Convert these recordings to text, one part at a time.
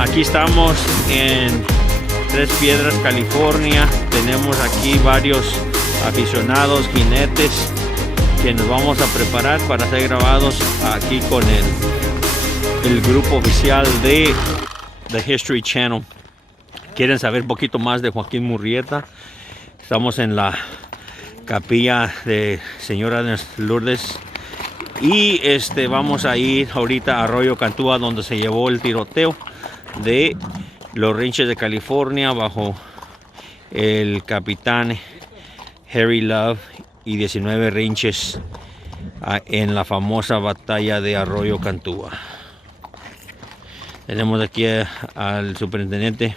Aquí estamos en Tres Piedras, California. Tenemos aquí varios aficionados, jinetes, que nos vamos a preparar para ser grabados aquí con el grupo oficial de The History Channel. ¿Quieren saber un poquito más de Joaquín Murrieta? Estamos en la capilla de Señora de Lourdes y vamos a ir ahorita a Arroyo Cantua, donde se llevó el tiroteo de los Rinches de California bajo el Capitán Harry Love y 19 Rinches en la famosa batalla de Arroyo Cantua. Tenemos aquí al superintendente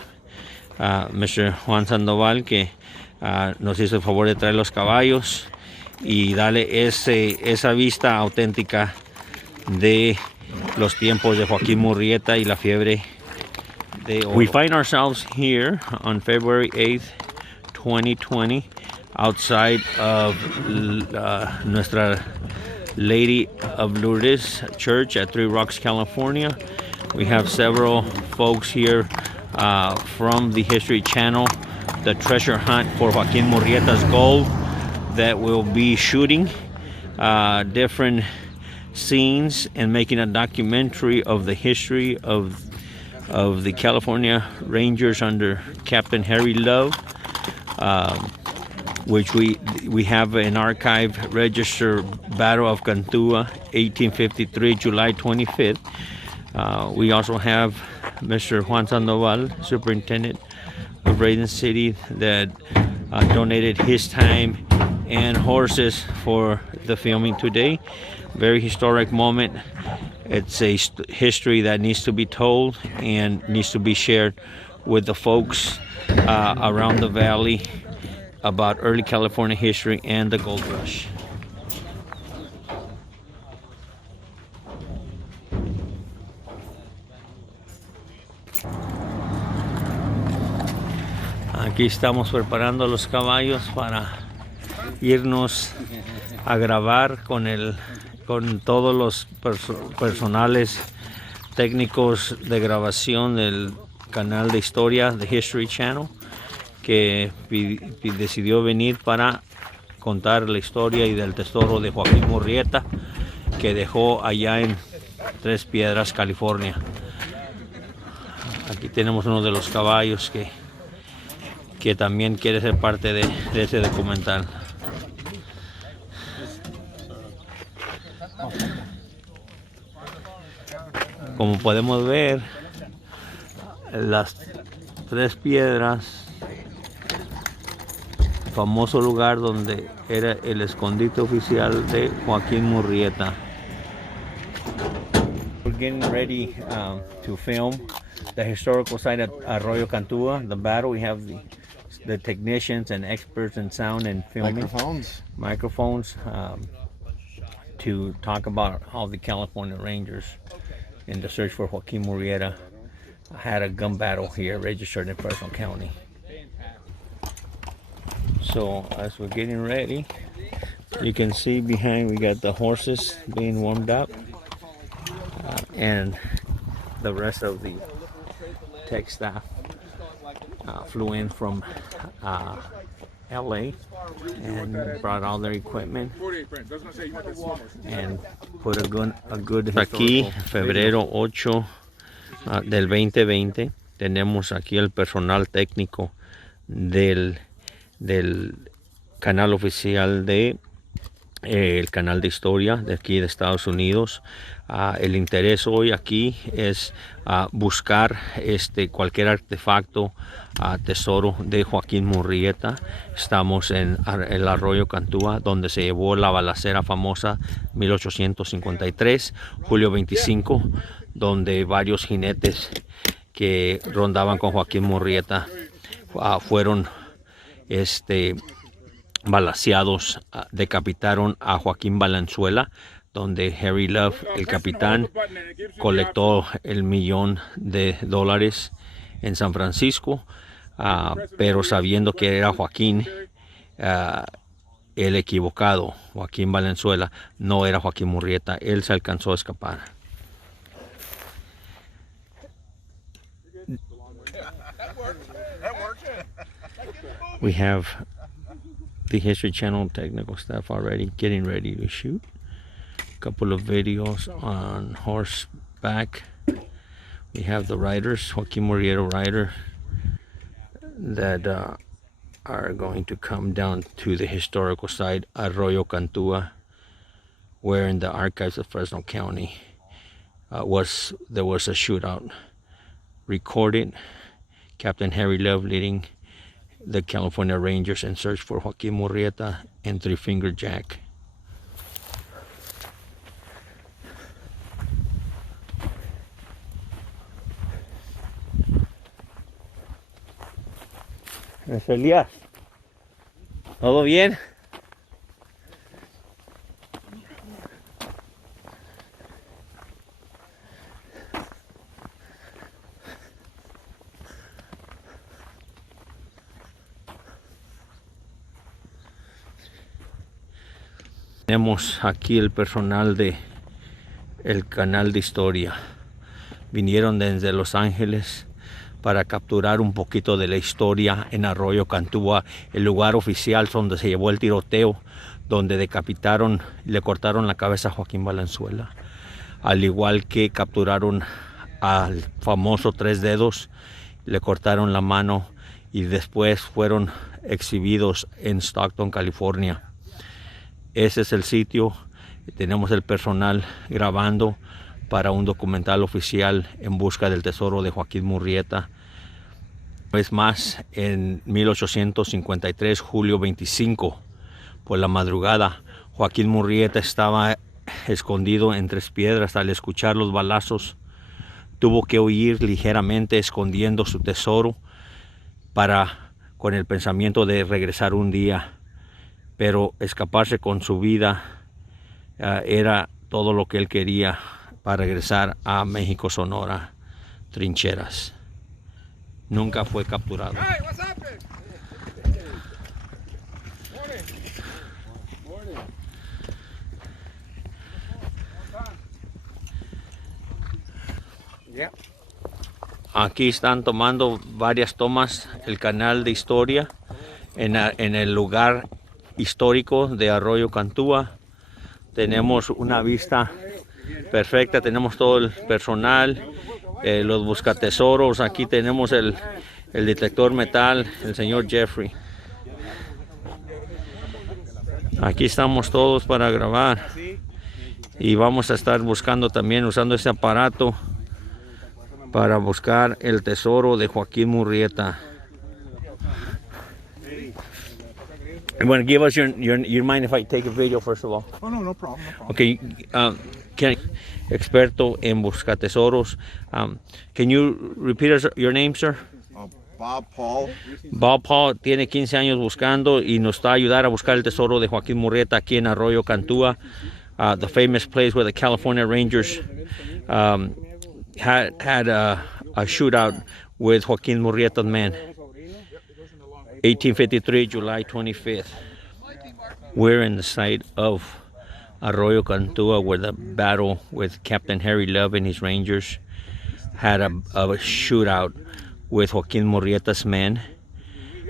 Mr. Juan Sandoval, que nos hizo el favor de traer los caballos y darle esa vista auténtica de los tiempos de Joaquín Murrieta y la fiebre de oro. We find ourselves here on February 8th, 2020, outside of Nuestra Lady of Lourdes Church at Three Rocks, California. We have several folks here from the History Channel, the treasure hunt for Joaquin Murrieta's gold, that will be shooting different scenes and making a documentary of the history of the California Rangers under Captain Harry Love, which we have an archive register, Battle of Cantúa, 1853, July 25th. We also have Mr. Juan Sandoval, Superintendent of Raiden City, that donated his time and horses for the filming today. Very historic moment. It's a history that needs to be told and needs to be shared with the folks around the valley about early California history and the gold rush. Aquí estamos preparando los caballos para irnos a grabar con todos los personales técnicos de grabación del canal de historia de History Channel, que decidió venir para contar la historia y del tesoro de Joaquín Murrieta, que dejó allá en Tres Piedras, California. Aquí tenemos uno de los caballos que también quiere ser parte de ese documental. Como podemos ver, las Tres Piedras, famoso lugar donde era el escondite oficial de Joaquín Murrieta. We're getting ready to film the historical site at Arroyo Cantua, the battle. We have the technicians and experts in sound and filming. Microphones to talk about how the California Rangers in the search for Joaquin Murrieta had a gun battle here registered in Fresno County. So as we're getting ready, you can see behind we got the horses being warmed up and the rest of the tech staff flew in from LA and brought all their equipment and put a good aquí, febrero 8 del 2020, tenemos aquí el personal técnico del canal oficial de el canal de historia de aquí de Estados Unidos. El interés hoy aquí es buscar cualquier artefacto, tesoro de Joaquín Murrieta. Estamos en el Arroyo Cantua, donde se llevó la balacera famosa 1853, julio 25, donde varios jinetes que rondaban con Joaquín Murrieta fueron balaceados. Decapitaron a Joaquín Valenzuela, donde Harry Love, el capitán, colectó el $1,000,000 en San Francisco, pero sabiendo que era Joaquín el equivocado, Joaquín Valenzuela, no era Joaquín Murrieta. Él se alcanzó a escapar. We have the History Channel technical staff already getting ready to shoot a couple of videos on horseback. We have the riders, Joaquin Murrieta rider, that are going to come down to the historical site, Arroyo Cantua, where in the archives of Fresno County there was a shootout recorded. Captain Harry Love leading the California Rangers in search for Joaquin Murrieta and Three Finger Jack. Elías, ¿todo bien? Tenemos aquí el personal de el canal de historia. Vinieron desde Los Ángeles para capturar un poquito de la historia en Arroyo Cantua, el lugar oficial donde se llevó el tiroteo, donde decapitaron y le cortaron la cabeza a Joaquín Valenzuela. Al igual que capturaron al famoso Tres Dedos, le cortaron la mano y después fueron exhibidos en Stockton, California. Ese es el sitio. Tenemos el personal grabando para un documental oficial en busca del tesoro de Joaquín Murrieta. Es más, en 1853, julio 25, por la madrugada, Joaquín Murrieta estaba escondido entre piedras. Al escuchar los balazos, tuvo que huir ligeramente escondiendo su tesoro con el pensamiento de regresar un día. Pero escaparse con su vida era todo lo que él quería para regresar a México, Sonora, trincheras. Nunca fue capturado. Hey, what's happening? Morning. Yeah. Aquí están tomando varias tomas el canal de historia en el lugar histórico de Arroyo Cantua. Tenemos una vista perfecta, tenemos todo el personal, los buscatesoros. Aquí tenemos el detector metal, el señor Jeffrey. Aquí estamos todos para grabar y vamos a estar buscando también, usando este aparato para buscar el tesoro de Joaquín Murrieta. You want to give us your mind if I take a video first of all? Oh, no problem. Okay, experto en buscatesoros. Can you repeat your name, sir? Bob Paul. Bob Paul tiene 15 años buscando y nos va a ayudar a buscar el tesoro de Joaquín Murrieta aquí en Arroyo Cantua, the famous place where the California Rangers had a shootout with Joaquín Murrieta's men. 1853, July 25th. We're in the site of Arroyo Cantua, where the battle with Captain Harry Love and his Rangers had a shootout with Joaquin Murrieta's men.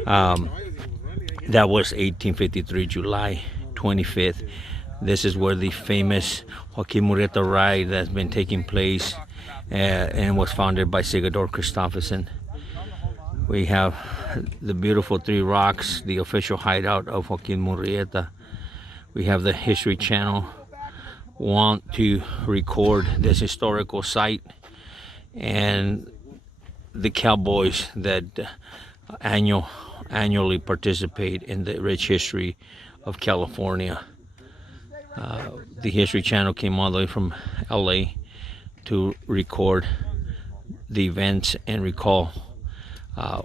That was 1853, July 25th. This is where the famous Joaquin Murrieta ride that's been taking place and was founded by Sigurdur Kristofferson. We have the beautiful Three Rocks, the official hideout of Joaquin Murrieta. We have the History Channel want to record this historical site, and the cowboys that annually participate in the rich history of California. The History Channel came all the way from LA to record the events and recall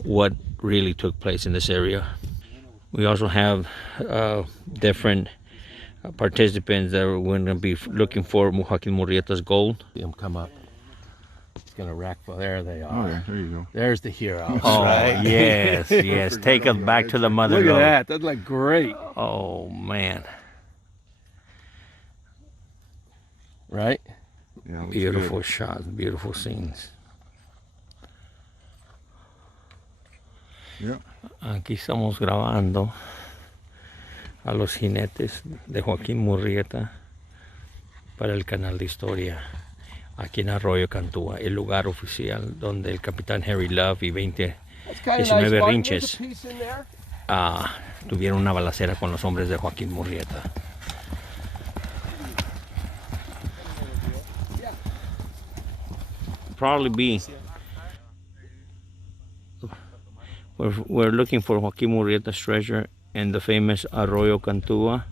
what really took place in this area. We also have different participants that are going to be looking for Joaquin Murrieta's gold. See them come up. It's gonna rack. There they are. Oh, yeah, there you go. There's the heroes. Oh, right? yes, yes. Take us back to the mother Look lode. at that. That's like great, Oh, man. right? Yeah, looks Beautiful good. shots, beautiful scenes. Yeah. Aquí estamos grabando a los jinetes de Joaquín Murrieta para el canal de historia aquí en Arroyo Cantua, el lugar oficial donde el Capitán Harry Love y 19 Rinches tuvieron una balacera con los hombres de Joaquín Murrieta. Probably be. We're looking for Joaquin Murrieta's treasure in the famous Arroyo Cantua,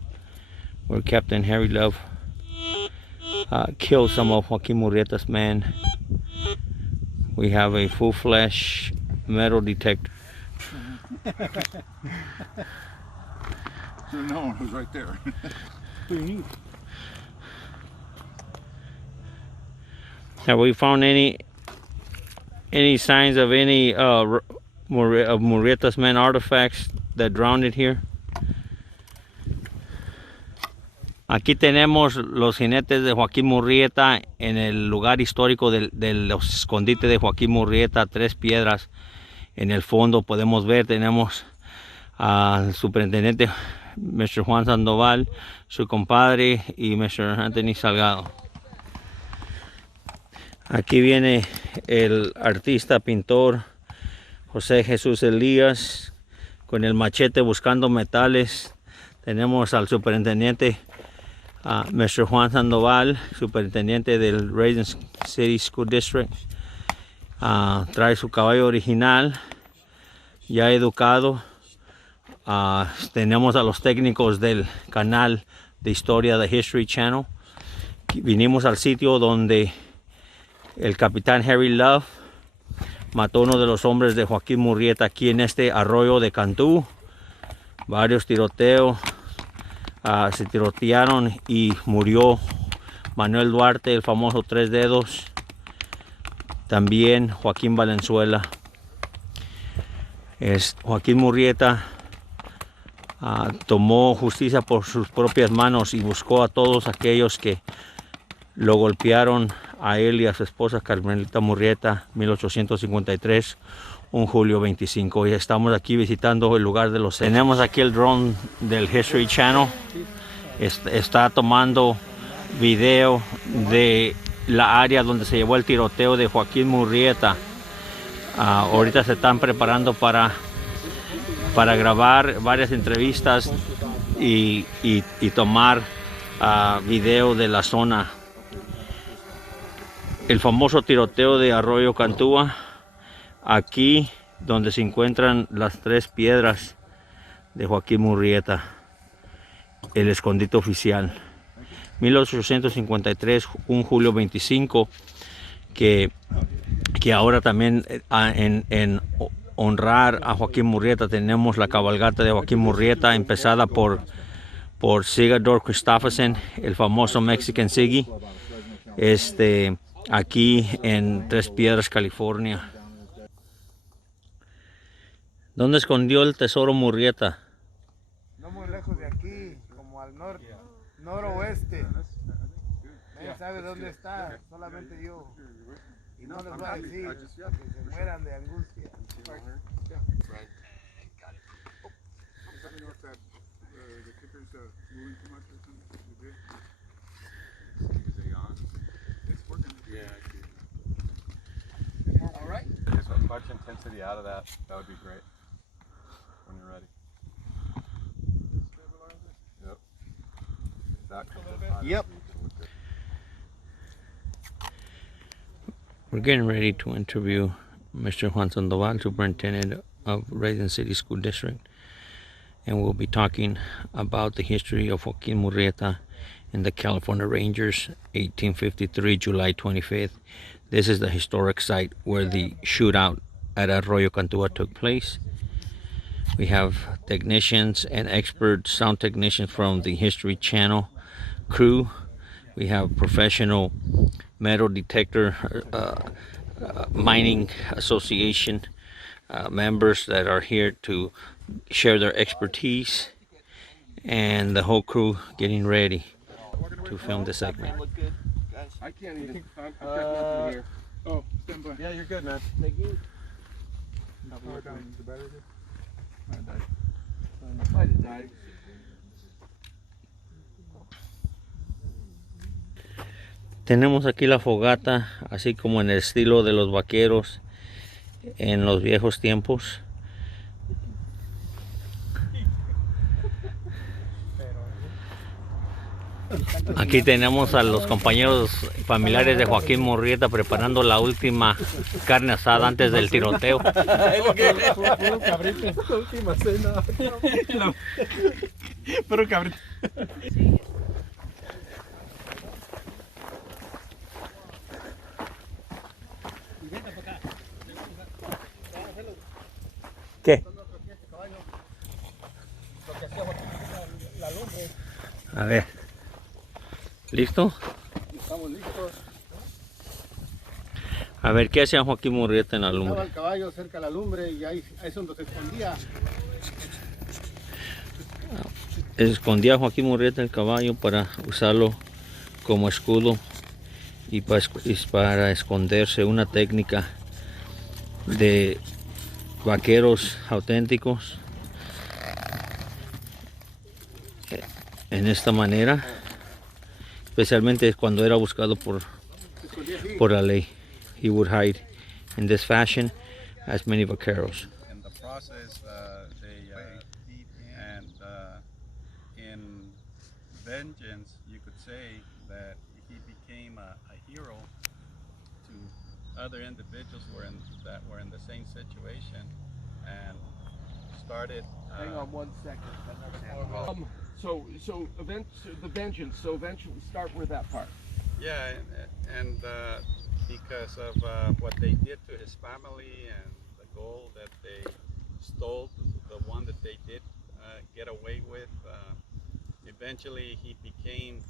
where Captain Harry Love killed some of Joaquin Murrieta's men. We have a full-flesh metal detector. No, it was right there. Have we found any signs of any of Murrieta's men artifacts that drowned it here? Aquí tenemos los jinetes de Joaquín Murrieta en el lugar histórico de los escondites de Joaquín Murrieta, 3 piedras. En el fondo podemos ver, tenemos al superintendente Mr. Juan Sandoval, su compadre y Mr. Anthony Salgado. Aquí viene el artista pintor José Jesús Elías con el machete buscando metales. Tenemos al superintendente Mr. Juan Sandoval, superintendente del Radiant City School District. Trae su caballo original, ya educado. Tenemos a los técnicos del canal de historia de History Channel. Vinimos al sitio donde el capitán Harry Love mató a uno de los hombres de Joaquín Murrieta aquí en este arroyo de Cantúa. Varios tiroteos. Se tirotearon y murió Manuel Duarte, el famoso 3 Dedos. También Joaquín Valenzuela. Joaquín Murrieta tomó justicia por sus propias manos y buscó a todos aquellos que lo golpearon a él y a su esposa Carmelita Murrieta, 1853, un julio 25. Y estamos aquí visitando el lugar de los hechos. Tenemos aquí el drone del History Channel. Está tomando video de la área donde se llevó el tiroteo de Joaquín Murrieta. Ahorita se están preparando para grabar varias entrevistas y tomar video de la zona. El famoso tiroteo de Arroyo Cantua, aquí donde se encuentran las 3 piedras de Joaquín Murrieta, el escondite oficial. 1853, un julio 25, que ahora también en honrar a Joaquín Murrieta tenemos la cabalgata de Joaquín Murrieta empezada por Sigurdur Christophersen, el famoso Mexican Siggy, aquí en 3 Piedras, California. ¿Dónde escondió el tesoro Murrieta? No muy lejos de aquí, como al noroeste. Nadie sabe dónde está, solamente yo. Y no les voy a decir, para que se mueran de angustia. Just as much intensity out of that would be great when you're ready. Yep. Yep. We're getting ready to interview Mr. Juan Sandoval, superintendent of Radiant City School District, and we'll be talking about the history of Joaquin Murrieta and the California Rangers, 1853, July 25th. This is the historic site where the shootout at Arroyo Cantua took place. We have technicians and expert sound technicians from the History Channel crew. We have professional metal detector mining association members that are here to share their expertise, and the whole crew getting ready to film the segment. I can't even. I've got nothing here. Oh, stand by. Yeah, you're good, man. Thank you. How far down is the battery? Tenemos aquí la fogata, así como en el estilo de los vaqueros en los viejos tiempos. Aquí tenemos a los compañeros familiares de Joaquín Murrieta preparando la última carne asada antes del tiroteo. Última cena. Pero cabrito. ¿Qué? A ver. ¿Listo? Estamos listos. A ver, ¿qué hacía Joaquín Murrieta en la Estaba lumbre? el caballo cerca de la lumbre y ahí es donde se escondía. Escondía a Joaquín Murrieta el caballo para usarlo como escudo y para esconderse, una técnica de vaqueros auténticos. En esta manera, especialmente cuando era buscado por la ley. He would hide in this fashion as many vaqueros. In the process, in vengeance, you could say that he became a hero to other individuals that were in the same situation and started. Hang on 1 second. The vengeance. So eventually, start with that part. Yeah, and because of what they did to his family and the gold that they stole, the one that they did get away with, eventually he became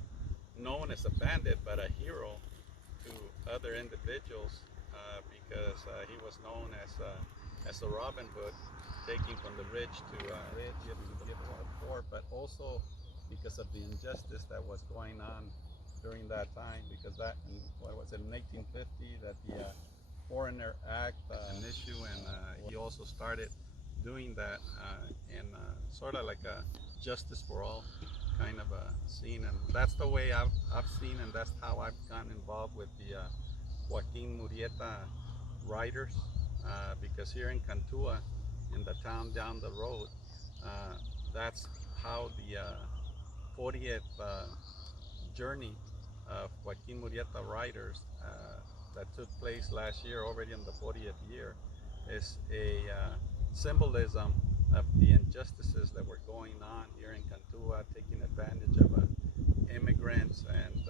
known as a bandit, but a hero to other individuals because he was known as a Robin Hood, taking from the rich to give to the poor, but also because of the injustice that was going on during that time, because that, what was it, in 1850, that the Foreigner Act an issue, and he also started doing that in sort of like a justice for all kind of a scene, and that's the way I've seen, and that's how I've gotten involved with the Joaquin Murrieta riders, because here in Cantúa, in the town down the road, that's how the 40th journey of Joaquin Murrieta riders that took place last year, already in the 40th year, is a symbolism of the injustices that were going on here in Cantúa, taking advantage of immigrants and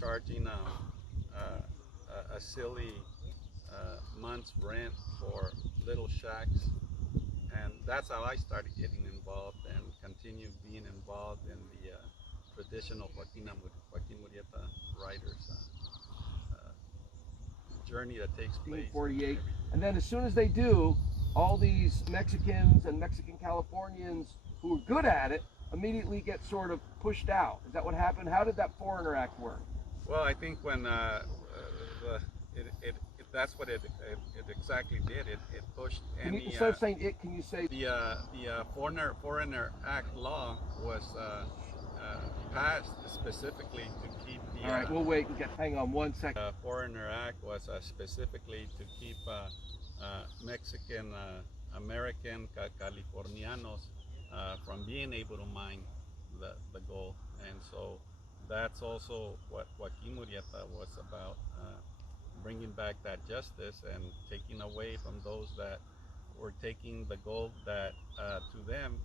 charging a silly month's rent for little shacks. And that's how I started getting involved and continue being involved in the traditional Joaquin Murrieta riders journey that takes place. 1948, and then as soon as they do, all these Mexicans and Mexican Californians who are good at it immediately get sort of pushed out. Is that what happened? How did that Foreigner Act work? Well, I think when that's what it exactly did. It pushed any. Instead of saying it, can you say the Foreigner Act law was passed specifically to keep the. All right, we'll wait and hang on 1 second. The Foreigner Act was specifically to keep Mexican American Califronianos from being able to mine the gold, and so that's also what Joaquin Murrieta was about. Bringing back that justice and taking away from those that were taking the gold that to them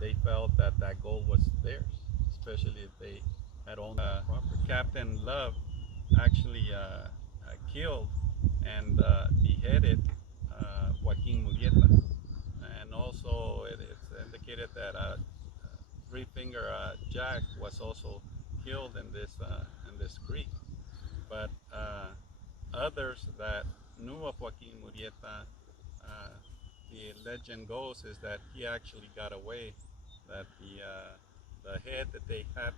they felt that gold was theirs, especially if they had owned property. Captain Love actually killed and beheaded Joaquin Murrieta, and also it's indicated that Three Finger Jack was also killed in this creek, but others that knew of Joaquin Murrieta, the legend goes is that he actually got away, that the head that they had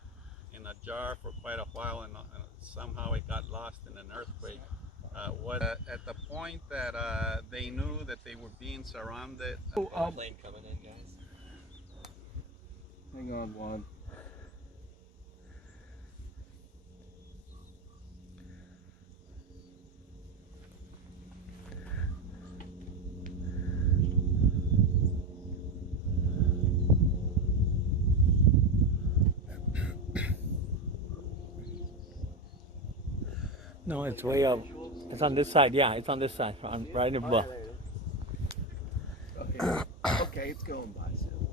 in a jar for quite a while, and somehow it got lost in an earthquake. Was at the point that they knew that they were being being surrounded. Plane coming in, guys. Hang on, Juan. No, it's way up. It's on this side. Yeah, it's on this side. Right above. Okay, it's going by soon.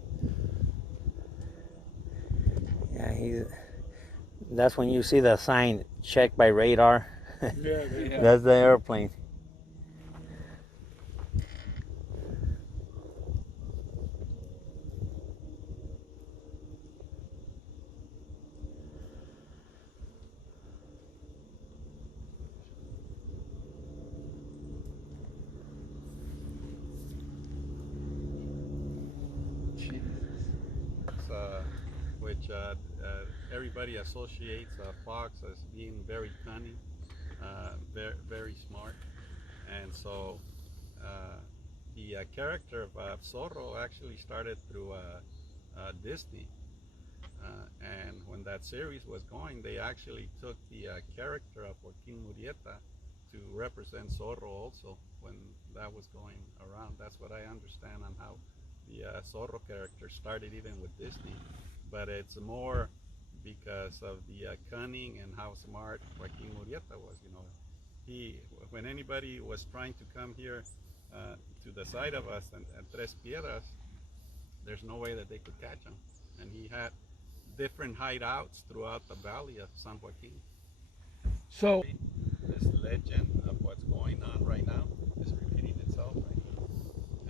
Yeah, that's when you see the sign checked by radar. Yeah. That's the airplane. Which everybody associates a fox as being very cunning, very smart, and so the character of Zorro actually started through Disney, and when that series was going, they actually took the character of Joaquin Murrieta to represent Zorro also when that was going around. That's what I understand on how the Zorro character started even with Disney. But it's more because of the cunning and how smart Joaquin Murrieta was. You know, when anybody was trying to come here to the side of us at Tres Piedras, there's no way that they could catch him. And he had different hideouts throughout the valley of San Joaquin. So this legend of what's going on right now is repeating itself, right?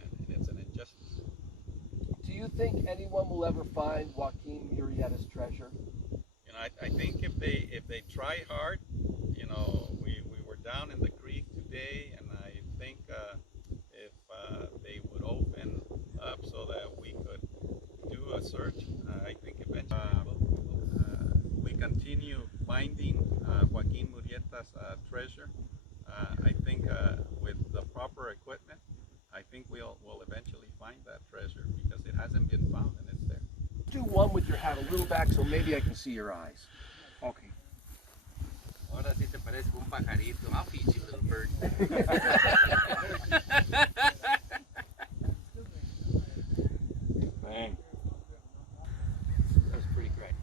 And it's an injustice. do you think anyone will ever find Joaquin Murrieta's treasure? You know, I think if they try hard, you know, we were down in the creek today, and I think if they would open up so that we could do a search, I think eventually we continue finding Joaquin Murrieta's treasure. I think with the proper equipment, I think we'll eventually find that treasure because it hasn't been found and it's there. Do one with your hat a little back so maybe I can see your eyes. Okay. Ahora sí te parezco un pajarito. I'll feed you, little bird. Bang. That was pretty great.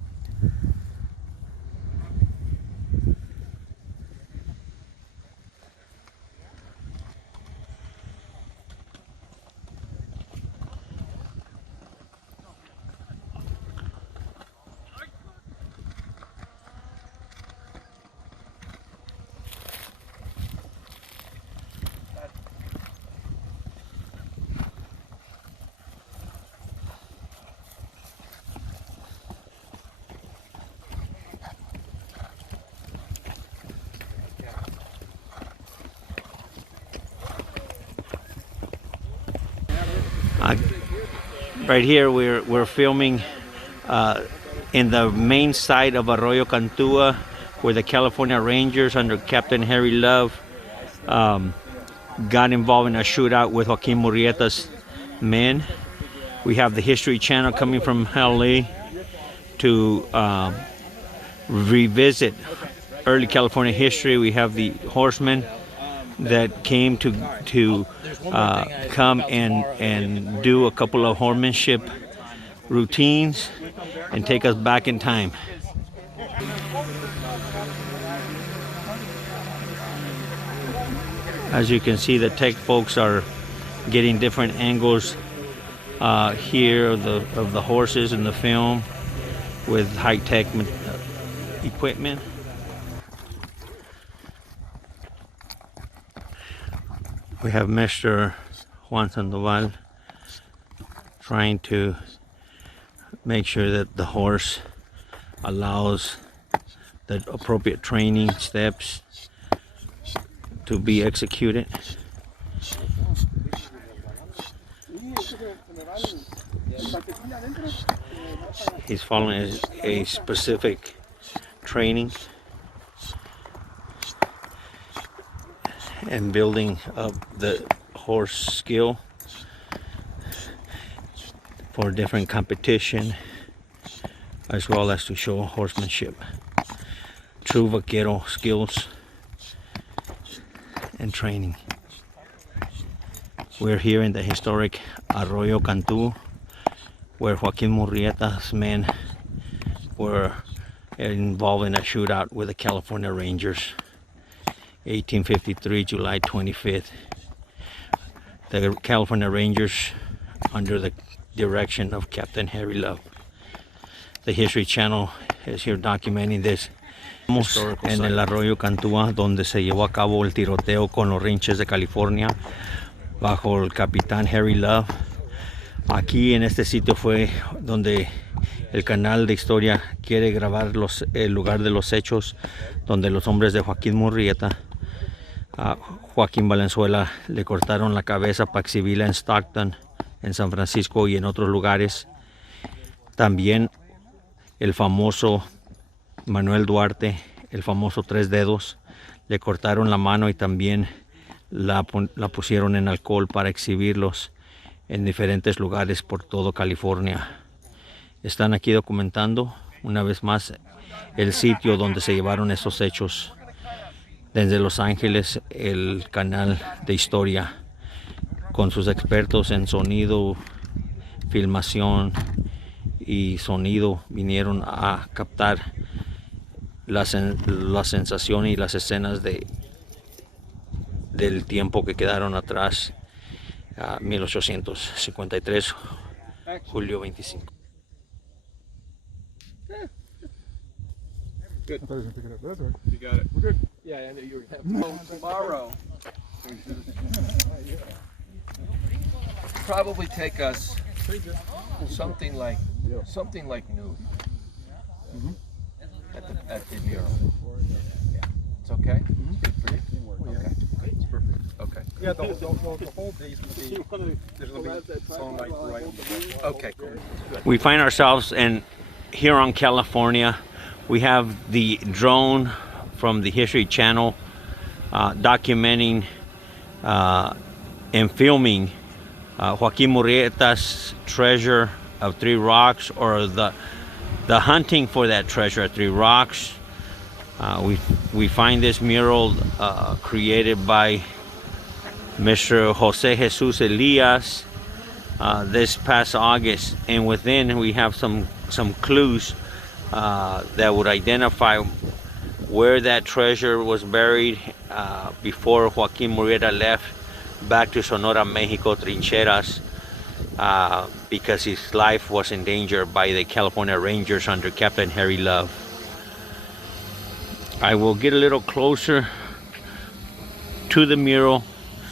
Right here we're filming in the main site of Arroyo Cantua, where the California Rangers under Captain Harry Love got involved in a shootout with Joaquin Murrieta's men. We have the History Channel coming from LA to revisit early California history. We have the horsemen that came to come and do a couple of horsemanship routines and take us back in time. As you can see, the tech folks are getting different angles here of the horses in the film with high-tech equipment. We have Mr. Juan Sandoval trying to make sure that the horse allows the appropriate training steps to be executed. He's following a specific training and building up the horse skill for different competition, as well as to show horsemanship, true vaquero skills and training. We're here in the historic Arroyo Cantua, where Joaquin Murrieta's men were involved in a shootout with the California Rangers, 1853, July 25th. The California Rangers, under the direction of Captain Harry Love. The History Channel is here documenting this. Estamos en el Arroyo Cantua, donde se llevó a cabo el tiroteo con los Rinches de California, bajo el Capitán Harry Love. Aquí en este sitio fue donde el canal de historia quiere grabar el lugar de los hechos, donde los hombres de Joaquin Murrieta, a Joaquín Valenzuela, le cortaron la cabeza para exhibirla en Stockton, en San Francisco y en otros lugares. También el famoso Manuel Duarte, el famoso Tres Dedos, le cortaron la mano y también la pusieron en alcohol para exhibirlos en diferentes lugares por todo California. Están aquí documentando una vez más el sitio donde se llevaron esos hechos. Desde Los Ángeles, el canal de historia, con sus expertos en sonido, filmación y sonido, vinieron a captar la sensación y las escenas del tiempo que quedaron atrás, 1853, Julio 25. Good. I thought he was gonna pick it up. That's all right. You got it. We're good. Yeah, I knew you were going to have tomorrow. Probably take us something like noon at the mural. It's okay? Good for you? Okay. It's perfect. Okay. Yeah, the whole day's gonna be. There's gonna be sunlight right on the wall. Okay, cool. We find ourselves in Huron, California. We have the drone from the History Channel documenting and filming Joaquin Murrieta's treasure of 3 rocks, or the hunting for that treasure at 3 rocks. We find this mural created by Mr. Jose Jesus Elias this past August, and within we have some clues that would identify where that treasure was buried before Joaquin Murrieta left back to Sonora, Mexico, Trincheras, because his life was in danger by the California Rangers under Captain Harry Love. I will get a little closer to the mural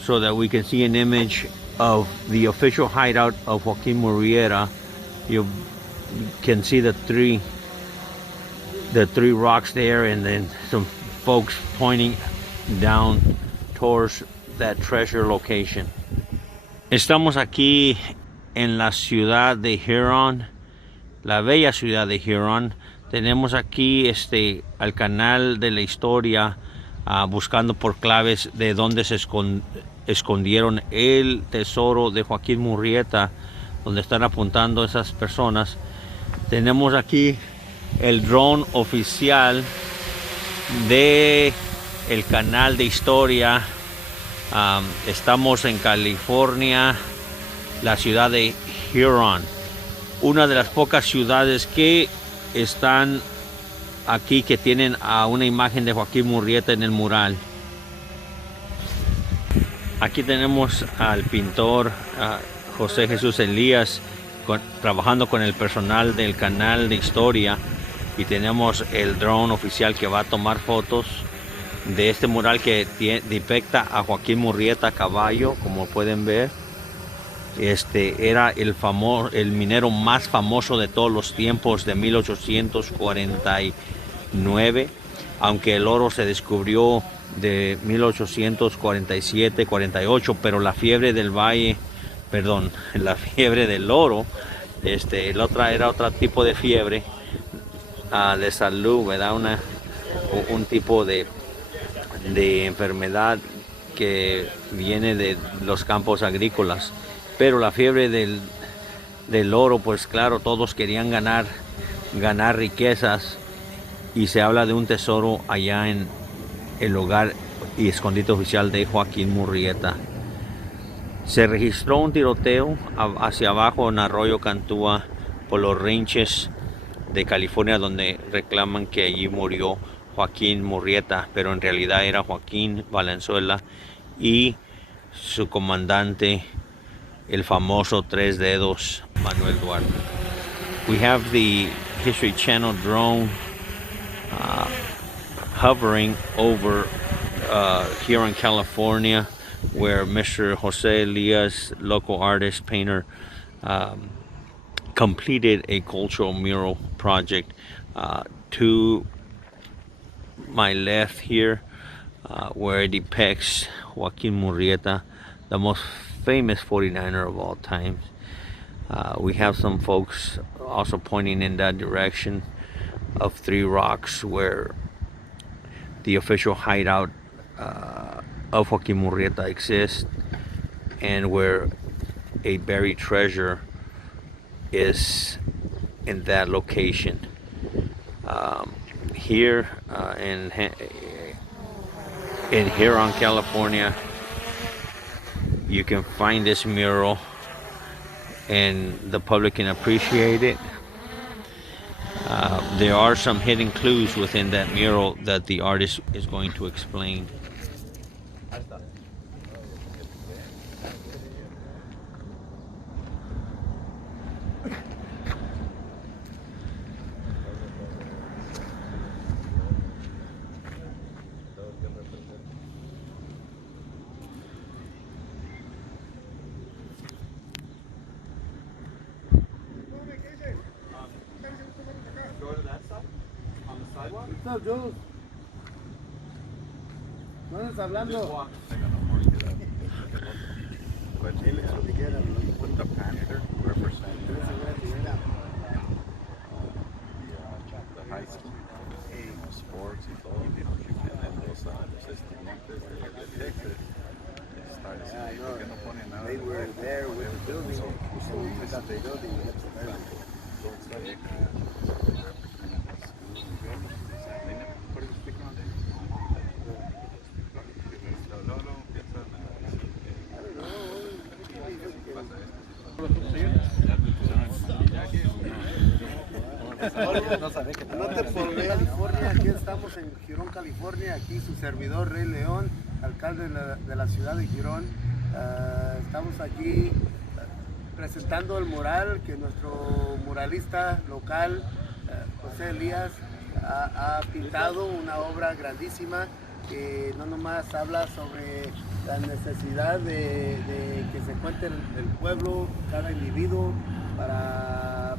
so that we can see an image of the official hideout of Joaquin Murrieta. You can see the three rocks there, and then some folks pointing down towards that treasure location. Estamos aquí en la ciudad de Huron, la bella ciudad de Huron. Tenemos aquí al canal de la historia, buscando por claves de dónde se escondieron el tesoro de Joaquin Murrieta, donde están apuntando esas personas. Tenemos aquí el dron oficial de el canal de historia. Estamos en California, la ciudad de Huron, una de las pocas ciudades que están aquí que tienen una imagen de Joaquin Murrieta en el mural. Aquí tenemos al pintor José Jesus Elías trabajando con el personal del canal de historia, y tenemos el dron oficial que va a tomar fotos de este mural que depicta a Joaquin Murrieta a caballo, como pueden ver. Era el minero más famoso de todos los tiempos, de 1849, aunque el oro se descubrió de 1847-48, pero la fiebre del valle, la fiebre del oro, era otro tipo de fiebre de salud, ¿verdad? Un tipo de enfermedad que viene de los campos agrícolas. Pero la fiebre del oro, pues claro, todos querían ganar riquezas, y se habla de un tesoro allá en el hogar y escondite oficial de Joaquin Murrieta. Se registró un tiroteo hacia abajo en Arroyo Cantua por los Rinches de California, donde reclaman que allí murió Joaquin Murrieta, pero en realidad era Joaquín Valenzuela y su comandante, el famoso Tres Dedos, Manuel Duarte. We have the History Channel drone hovering over here in California, where Mr. Jose Elias, local artist, painter, completed a cultural mural project. To my left here, where it depicts Joaquin Murrieta, the most famous 49er of all time. We have some folks also pointing in that direction of three rocks where the official hideout of Joaquin Murrieta exists, and where a buried treasure is in that location. Here in Huron, California, you can find this mural and the public can appreciate it. There are some hidden clues within that mural that the artist is going to explain. What's up, Jules? No andas hablando. But with the Panther represent the high school, sports y todo, and then los estudiantes de Texas started saying, ¿por qué no ponen nada? They were there with the building, so we got the building. Norte por California, aquí estamos en Girón, California, aquí su servidor Rey León, alcalde de la ciudad de Girón. Estamos aquí presentando el mural que nuestro muralista local, José Elías, ha pintado, una obra grandísima que no nomás habla sobre la necesidad de que se cuente el pueblo, cada individuo, para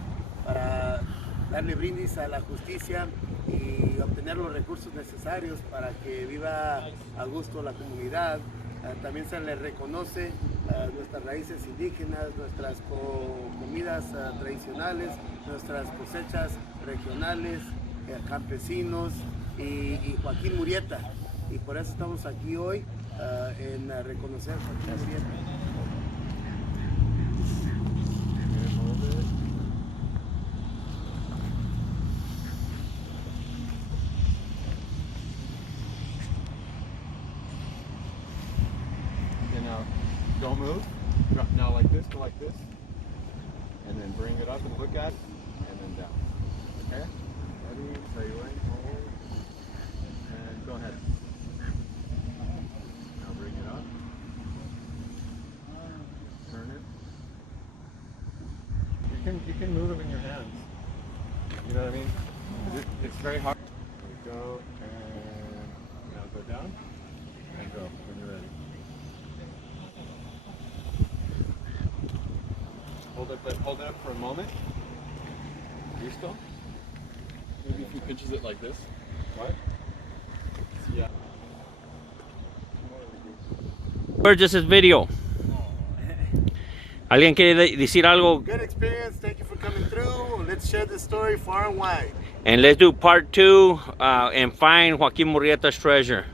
darle brindis a la justicia y obtener los recursos necesarios para que viva a gusto la comunidad. También se le reconoce nuestras raíces indígenas, nuestras comidas tradicionales, nuestras cosechas regionales, campesinos y Joaquin Murrieta. Y por eso estamos aquí hoy en reconocer a Joaquin Murrieta. Don't move. Now like this to like this. And then bring it up and look at it. And then down. Okay? Ready? Stay right. Hold. And go ahead. Now bring it up. Turn it. You can move it in your hands. You know what I mean? It's very hard. Go and now go down and go when you're ready. Hold it up for a moment. Listo. Maybe a few pinches it like this. What? Yeah. Purchase this video. ¿Alguien quiere decir algo? Good experience. Thank you for coming through. Let's share this story far and wide. And let's do part 2 and find Joaquin Murrieta's treasure.